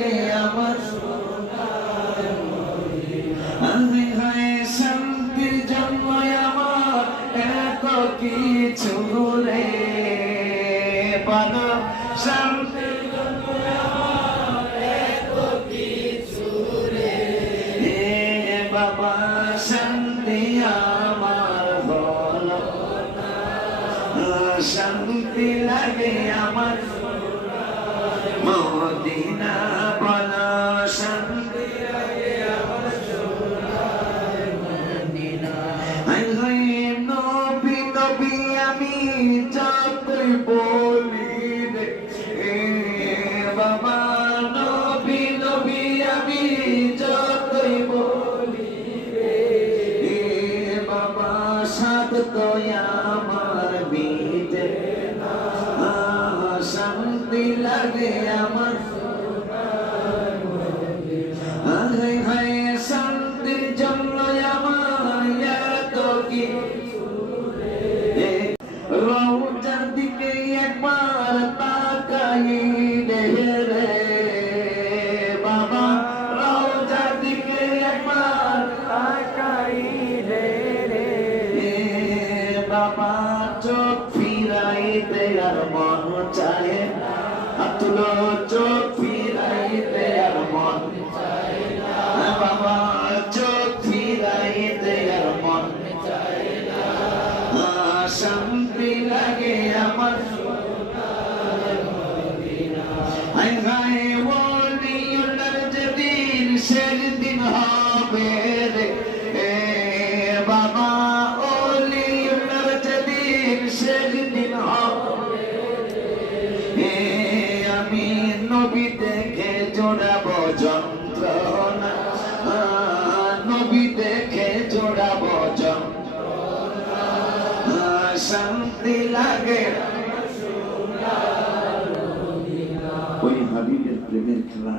লাগে আমার আমি হয় শান্তির জন্য আমার এত কিছু রে বলো শান্তির জন্য আমার এত কিছু রে বাবা শান্তি আমার বলো শান্তি লাগে আমার মদিনা বলো শান্তি লাগে আমার মদিনা নবী নবী আমি যতই বলি রে বাবা নবী নবী আমি যতই বলি রে বাবা সাদ তো আমার বিদে শান্তি লাগে আমার হায় হায় শান্তির জন্য আমার এত কিছু রে রওজার দিকে একবার তাকাই রে বাবা রওজার দিকে একবার তাকাই রে বাবা চোখ ফিরাইতে আর মন চায় তুলো চোখ ফিরাইতে আর মন চায় বাবা চোখ ফিরাইতে আর মন চায় শান্তি লাগে আমার হায় হায় ওলিউল্লাহর যেদিন শেষ দিন হবে রে বাবা ওলিউল্লাহর যেদিন শেষ দিন হবে আমি নবী দেখে জোড়াবো যন্ত্রণা নবী দেখে জোড়াবো যন্ত্রণা শান্তি লাগে ওই হাবিবের প্রেমের খেলা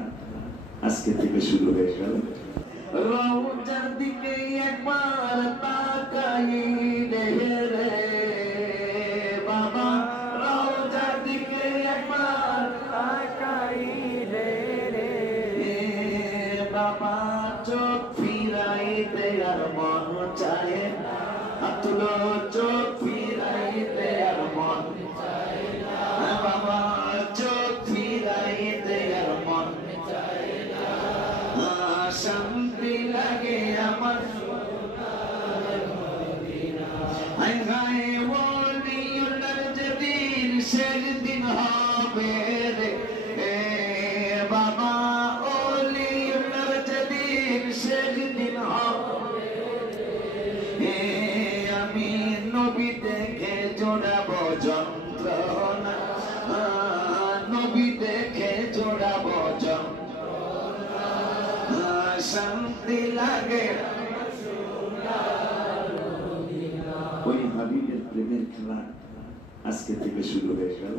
আজকে থেকে শুরু হয়ে গেল রওজার দিকে একবার তাকাই রে বাবা রওজার দিকে একবার তাকাই রে বাবা চোখ ফিরাইতে আর মন চায় তুলো চোখ ফিরাইতে আর মন চায় বাবা চোখ ফিরাইতে আর মন চায় শান্তি লাগে আমার হায় হায় ওলিউল্লাহর যেদিন শেষ দিন হবে রে বাবা ওলিউল্লাহর যেদিন শেষ দিন হবে আমি নবী দেখে জোড়াবো যন্ত্রণা নবী দেখে জোড়াবো যন্ত্রণা শান্তি লাগে ওই হাবিবের প্রেমের খেলা আজকে থেকে শুরু হয়ে গেল